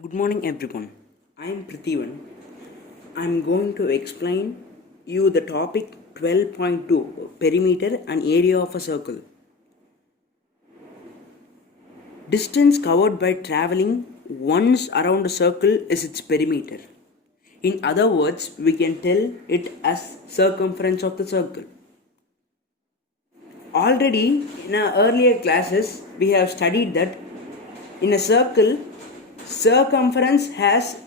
Good morning everyone. I am Prithivan. I am going to explain you the topic 12.2 perimeter and area of a circle. Distance covered by traveling once around a circle is its perimeter. In other words, we can tell it as circumference of the circle. Already in our earlier classes we have studied that in a circle circumference has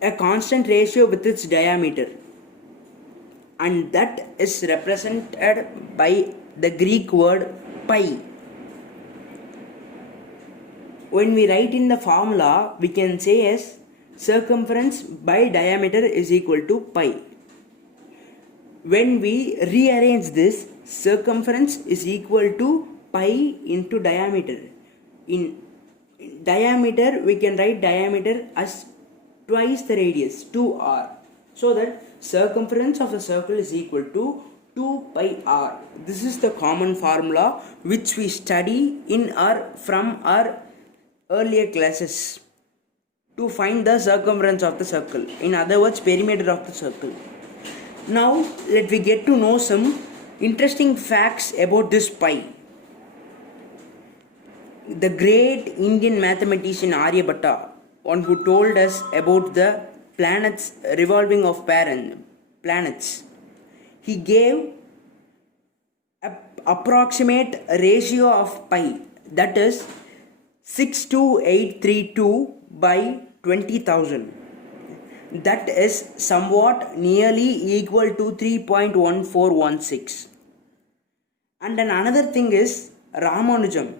a constant ratio with its diameter, and that is represented by the Greek word pi. When we write in the formula, we can say as circumference by diameter is equal to pi. When we rearrange this, circumference is equal to pi into diameter. In diameter, we can write diameter as twice the radius, 2r. So that circumference of a circle is equal to 2 pi r. This is the common formula which we study from our earlier classes to find the circumference of the circle. In other words, perimeter of the circle. Now let we get to know some interesting facts about this pi. The great Indian mathematician Aryabhatta, one who told us about the planets revolving of planets, he gave an approximate ratio of pi, that is 62832 by 20,000. That is somewhat nearly equal to 3.1416. And then another thing is Ramanujam.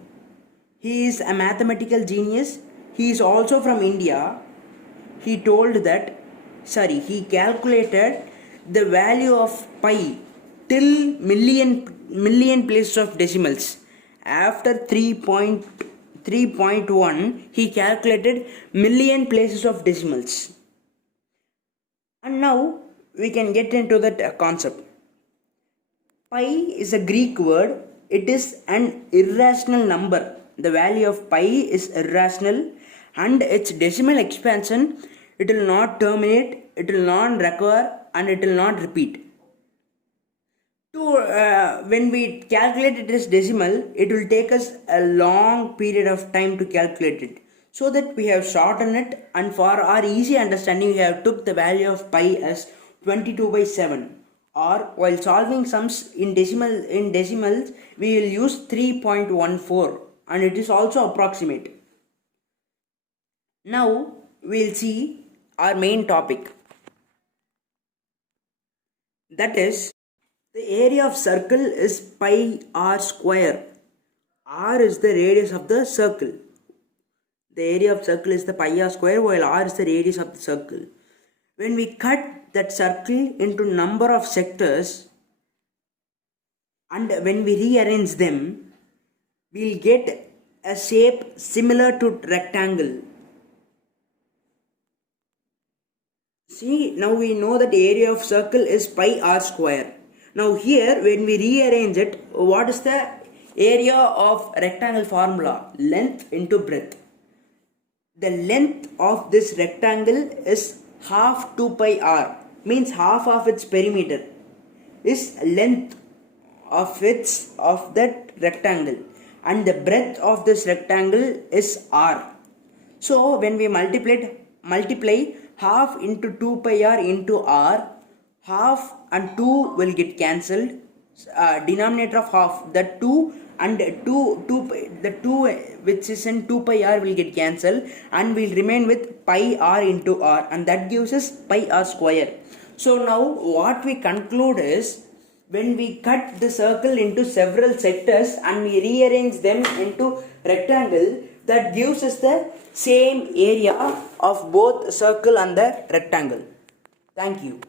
He is a mathematical genius. He is also from India. He calculated the value of pi till million places of decimals. After 3.1, he calculated million places of decimals. And now we can get into that concept. Pi is a Greek word. It is an irrational number. The value of pi is irrational, and its decimal expansion, it will not terminate, it will not recur, and it will not repeat. When we calculate it as decimal, it will take us a long period of time to calculate it. So that we have shortened it, and for our easy understanding, we have took the value of pi as 22/7. Or while solving sums in decimals, we will use 3.14, and it is also approximate. Now we will see our main topic. That is, the area of circle is pi r square. R is the radius of the circle. The area of circle is the pi r square, while r is the radius of the circle. When we cut that circle into number of sectors, and when we rearrange them, we will get a shape similar to rectangle. See, now we know that the area of circle is pi r square. Now here, when we rearrange it, what is the area of rectangle formula? Length into breadth. The length of this rectangle is half 2 pi r, means half of its perimeter is length of that rectangle, and the breadth of this rectangle is r. So when we multiply half into 2 pi r into r, half and 2 will get cancelled. Denominator of half, the 2 and the 2 which is in 2 pi r will get cancelled, and will remain with pi r into r, and that gives us pi r square. So now what we conclude is, when we cut the circle into several sectors and we rearrange them into rectangle, that gives us the same area of both circle and the rectangle. Thank you.